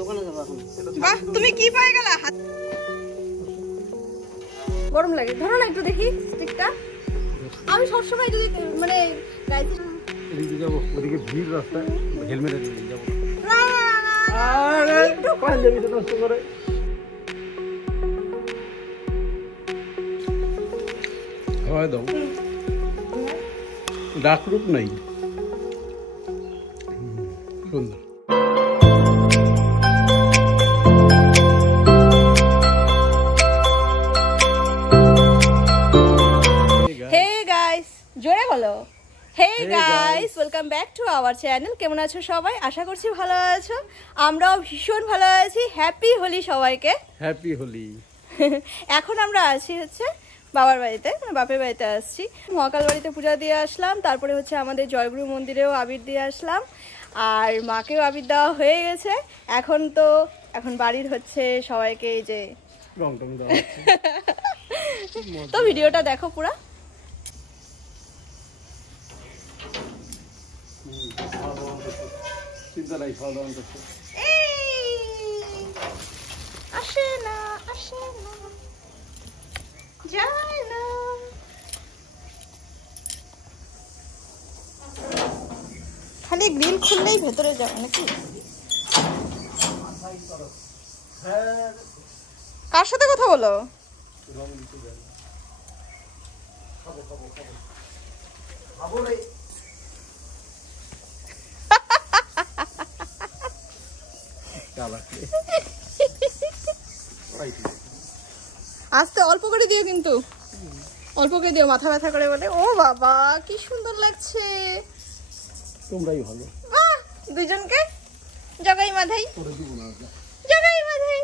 দোকানে যাবো এখন। বাহ তুমি কি পেয়ে গেলা? গরম লাগে, ধরো না একটু দেখি স্টিকটা। আমি সবসময় যদি মানে এদিকে যাবো, ওদিকে ভিড় রাস্তায়, হেলমেট নিয়ে যাবো। একটু পাঞ্জাবিটা নষ্ট করে। খাওয়া দাও, ডাক রূপ নাই, সুন্দর। জোরে বলো, hey guys, welcome back to our channel. কেমন আছো সবাই? আশা করছি ভালো আছো, আমরাও ভীষণ ভালো আছি। হ্যাপি হোলি সবাইকে, হ্যাপি হোলি। এখন আমরা আছি হচ্ছে বাবার বাড়িতে, মানে বাপের বাড়িতে আসছি। মহাকাল বাড়িতে পূজা দিয়ে আসলাম, তারপরে হচ্ছে আমাদের জয়গুরু মন্দিরেও আবির দিয়ে আসলাম, আর মাকেও আবির দেওয়া হয়ে গেছে। এখন বাড়ির হচ্ছে সবাইকে এই যে রং টং দেওয়া হচ্ছে। তো ভিডিওটা দেখো পুরা। আসে না যায় না, খালি গ্রিল খুললেই ভেতরে যাবে নাকি? কার সাথে কথা বলো? আস্তে অল্প করে দিও, কিন্তু অল্প করে দিও, মাথা ব্যথা করে বলে। ও বাবা কি সুন্দর লাগছে, তোমরাই ভালো। বাহ, দুজনকে জগাই মাধাই, জগাই মাধাই।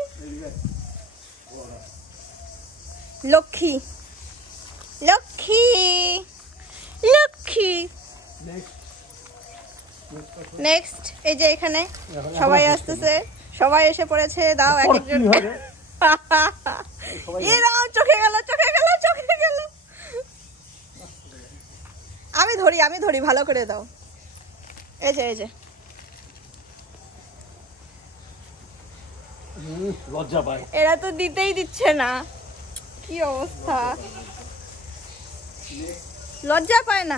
লক্ষ্মী লক্ষ্মী লক্ষ্মী। নেক্সট এই যে এখানে সবাই আসতেছে, সবাই এসে পড়েছে। দাও এক একজন। চোখে গেল। আমি ধরি ভালো করে দাও। এই যে লজ্জা পায়, এরা তো দিতেই দিচ্ছে না, কি অবস্থা, লজ্জা পায় না।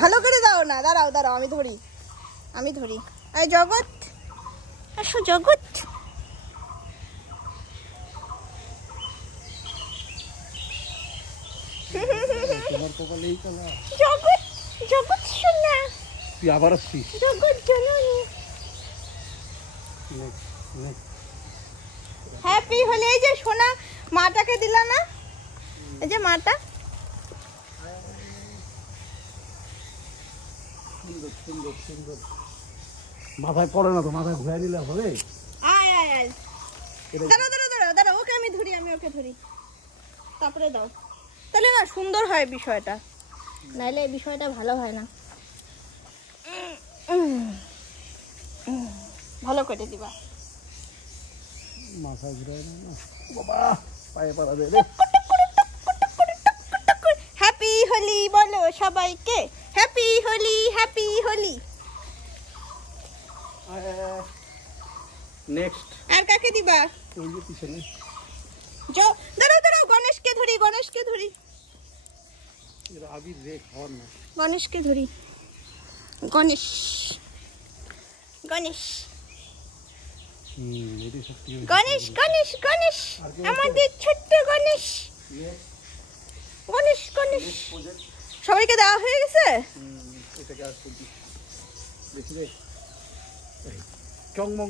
ভালো করে দাও না, দাঁড়াও আমি ধরি। এই জগৎ, আসো জগৎ। তোমার কপালেই কালা। জগৎ শোনা, তুই আবার আসছিস। জগৎ জননী, হ্যাপি হোলি। এই যে সোনা মাটাকে দিলা না, এই যে মাটা। সুন্দর। মাথায় পড়ে না তো, মাথায় ঘুরাই নিলে হবে। আয় দাঁড়াও, ওকে আমি ওকে ধরি, তারপরে দাও। তাহলে না সুন্দর হয় বিষয়টা, নাইলে বিষয়টা ভালো হয় না। ভালো করে দিবা। মাথায় ঘুরাই না বাবা, পায়ে পড়া দে। হ্যাপি হোলি বলো সবাইকে, happy Holi, happy Holi. Next আর কাকে দিবা? ওই যে পিছনে। দাঁড়াও, গণেশকে ধরি। এর আবির রে খাওয়ার না। গণেশকে ধরি। গণেশ আমাদের ছোট্ট গণেশ। সবাইকে দেওয়া হয়ে গেছে। চংবং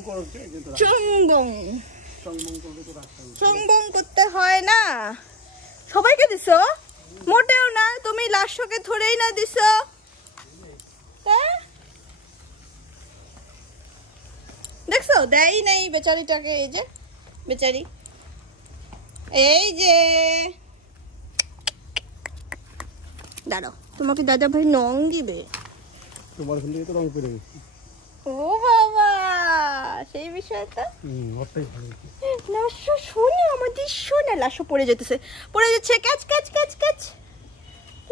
করতে হয় না, সবাইকে দিছো? মোটেও না, তুমি লাশকে ধরেই না দিছো। দেখছো দেয় নাই বেচারিটাকে, এই যে বেচারি, এই যে। দাঁড়াও, তোমাকে দাদা ভাই নং দিবে। তোমার ওখান থেকে তো রং করে গেছি। ও বাবা, সেই বিষয়টা লাশো শোনে, আমাদের শোনে। লাশো পড়ে যাচ্ছে, ক্যাচ।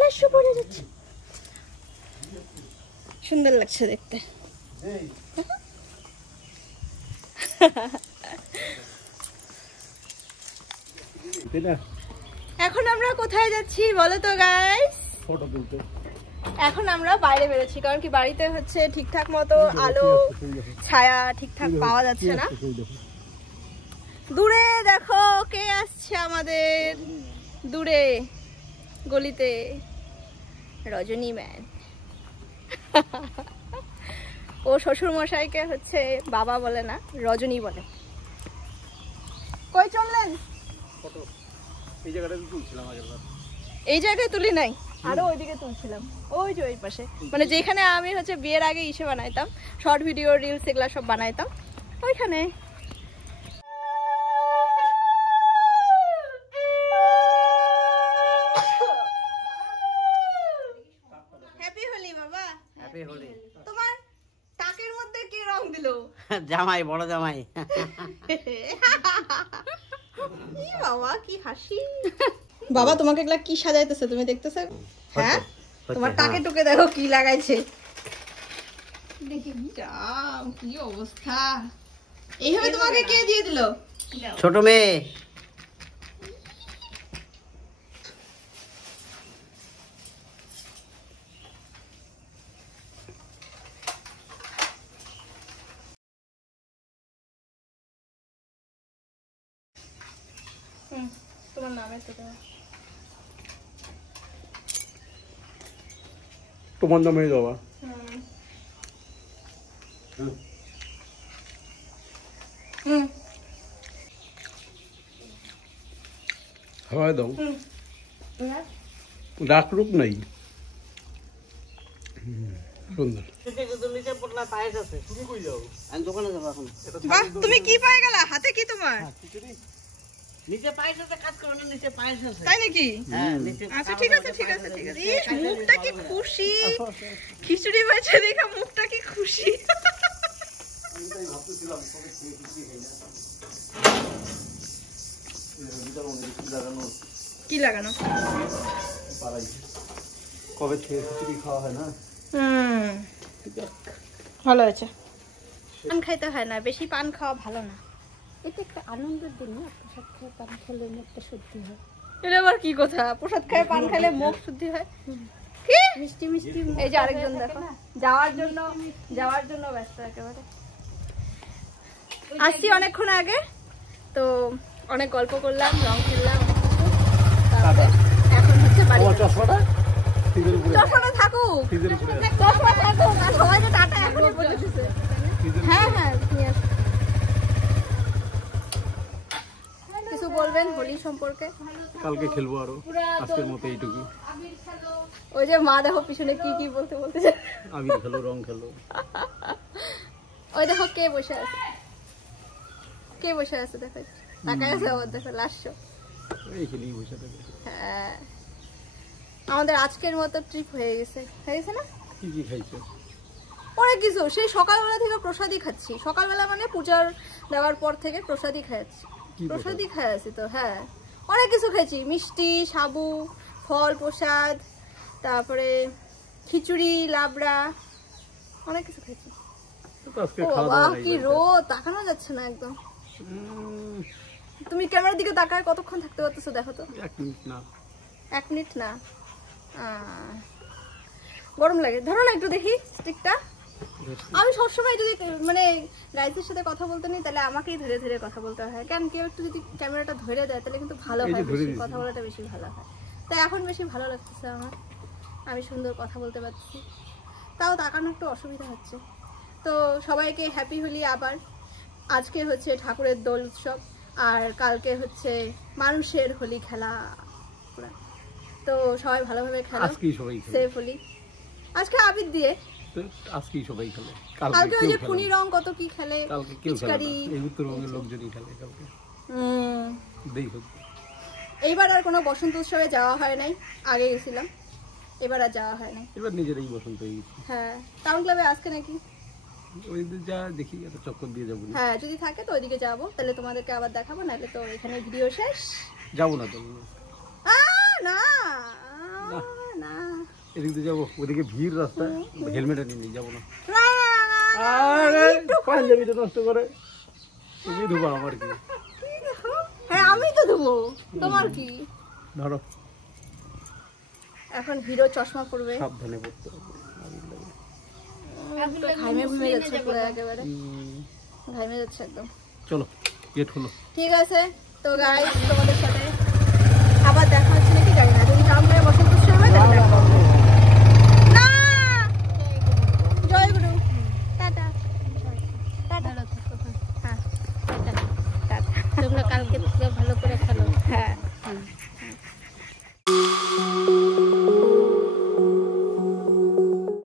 লাশো পড়ে যাচ্ছে, সুন্দর লাগছে দেখতে। এখন আমরা কোথায় যাচ্ছি বলো তো গাইস? ফটো তুলতে। এখন আমরা বাইরে বেরোচ্ছি, কারণ কি বাড়িতে হচ্ছে ঠিকঠাক মতো আলো ছায়া ঠিকঠাক পাওয়া যাচ্ছে না। দূরে দেখো কে আসছে আমাদের, দূরে গলিতে রজনী ম্যান। ও শ্বশুর মশাইকে হচ্ছে বাবা বলে না, রজনী বলে। কই চললেন? এই জায়গাটাতে তুলছিলাম আগেরবার। এই জায়গায় তুলি নাই, আরো ওইদিকে তুলছিলাম, ওই যে ওই পাশে, মানে যেখানে আমি হচ্ছে বিয়ের আগে ইসে বানাইতাম, শর্ট ভিডিও রিলস এগুলা সব বানাইতাম ওইখানে। হ্যাপি হোলি বাবা। হ্যাপি হোলি। তোমার টাকের মধ্যে কি রং দিলো? জামাই, বড় জামাই। ই বাবা কি হাসি। বাবা তোমাকে এগুলা কি সাজাইতেছে তুমি দেখতেছো? হ্যাঁ তোমার টাকে টুকে দেখো কি লাগাইছে, দেখি যাও কি অবস্থা। এইভাবে তোমাকে কে দিয়ে দিল? ছোট মেয়ে। তোমার নামের তো তোমার নামে বাবা। হাওয়ায় দাও, ডাক রূপ নাই। সুন্দর। আমি দোকানে যাবো এখন। বাহ তুমি কি পায়ে গেলা? হাতে কি তোমার? নিচে পায়েস আছে, কাজ করো না, নিচে পায়েস আছে। তাই নাকি? হ্যাঁ, নিচে। আচ্ছা ঠিক আছে ঠিক আছে ঠিক আছে। ইস, মুখটা কি খুশি, খিচুড়ি বাচ্চা দেখা মুখটা কি খুশি। কি লাগানো? কবে থেকে খিচুড়ি খাওয়া হয় না। ভালো হয়েছে। পান খাইতে হয় না, বেশি পান খাওয়া ভালো না। এটা একটা আনন্দের দিন না, প্রসাদ খেয়ে পান খেলে মুখটা শুদ্ধি হয়। এটা আবার কি কথা? প্রসাদ খায় পান খেলে মুখ শুদ্ধি হয়? কি মিষ্টি মিষ্টি এই যে আরেকজন দেখো যাওয়ার জন্য ব্যস্ত একেবারে। আসছি অনেকক্ষণ আগে, তো অনেক গল্প করলাম, রং খেললাম, তারপরে এখন হচ্ছে বাড়ি। চশমাটা ফ্রিজের উপরে, চশমাটা থাকুক, ফ্রিজের উপরে। চশমা থাকুক, আর সবাই যে টাটা এখনই বলে দিছে। হ্যাঁ হ্যাঁ নিয়ে আসো। কিছু বলবেন হোলি সম্পর্কে? কালকে খেলবো আরো, আজকের মতো এইটুকু। ওই যে মা দেখো পিছনে কি কি বলতে বলতেছে। আবির খেলো, রং খেলো। ওই দেখো কে বসে আছে, কে বসে আছে দেখো, তাকায় আছে আবার দেখো লাস্য। এই খেলেই বসে থাকে। হ্যাঁ আমাদের আজকের মতো ট্রিপ হয়ে গেছে না? কি কি খাইছো? অনেক কিছু, সেই সকালবেলা থেকে প্রসাদই খাচ্ছি। সকালবেলা মানে পূজার দেওয়ার পর থেকে প্রসাদই খাচ্ছি, প্রসাদই খাই আছি তো। হ্যাঁ অনেক কিছু খাইছি, মিষ্টি, সাবু, ফল প্রসাদ, তারপরে খিচুড়ি, লাবড়া, অনেক কিছু খাইছি। ও বাবা কি রোদ, তাকানো যাচ্ছে না একদম। তুমি ক্যামেরার দিকে তাকায় কতক্ষণ থাকতে পারতেছো দেখো তো? 1 মিনিট না। 1 মিনিট না, গরম লাগে। ধরো না একটু দেখি স্টিকটা। আমি সবসময় যদি মানে গাইজের সাথে কথা বলতে নেই, তাহলে আমাকেই ধীরে ধীরে কথা বলতে হয়। কারণ কেউ একটু যদি ক্যামেরাটা ধরে দেয় তাহলে কিন্তু ভালো হয়, বেশি কথা বলাটা বেশি ভালো হয়। তাই এখন বেশি ভালো লাগতেছে আমার, আমি সুন্দর কথা বলতে পারছি। তাও তাকানো একটু অসুবিধা হচ্ছে। তো সবাইকে হ্যাপি হোলি। আবার আজকে হচ্ছে ঠাকুরের দোল উৎসব, আর কালকে হচ্ছে মানুষের হোলি খেলা। তো সবাই ভালোভাবে খেলো, সেফ হোলি। আজকে আবির দিয়ে, আজকেই সবাই খেলে। কালকে ওই যে খুনি রং কত কি খেলে, কালকে কেউ খেলে না, এই উত্তরবঙ্গের লোকজনই খেলে কালকে। দেখো এইবার আর কোনো বসন্ত উৎসবে যাওয়া হয় নাই, আগে গেছিলাম, এবার আর যাওয়া হয় নাই। এবার নিজেরাই বসন্ত হয়ে গেছে। হ্যাঁ টাউন ক্লাবে আজকে নাকি ওই যা দেখি একটা চক্কর দিয়ে যাবো। হ্যাঁ যদি থাকে তো ওইদিকে যাবো, তাহলে তোমাদেরকে আবার দেখাবো, নাহলে তো এখানে ভিডিও শেষ। যাবো না তো, না না এদিকে যাবো, ওদিকে ভিড় রাস্তায়, হেলমেট নিয়ে যাবো না। না না আরে পাঞ্জাবিটা নষ্ট করে তুমি ধোবা আমার কি হ্যাঁ আমি তো দেবো, তোমার কি? ধরো এখন হিরো চশমা পরবে, সাবধানে পড়তে হবে ঘামে ঘুমে যাচ্ছে পুরো একেবারে, ঘামে যাচ্ছে একদম। চলো গেট হলো ঠিক আছে তো গাইস, তোমাদের সাথে আবার দেখা হচ্ছে নাকি জানি না, যদি জাম হয়ে বসন্ত উৎসব হয় তাহলে দেখা হবে। না জয় গুরু, টাটা টাটা। ভালো থাকো। হ্যাঁ টাটা। টাটা। তোমরা কালকে থেকে ভালো করে খেলো। হ্যাঁ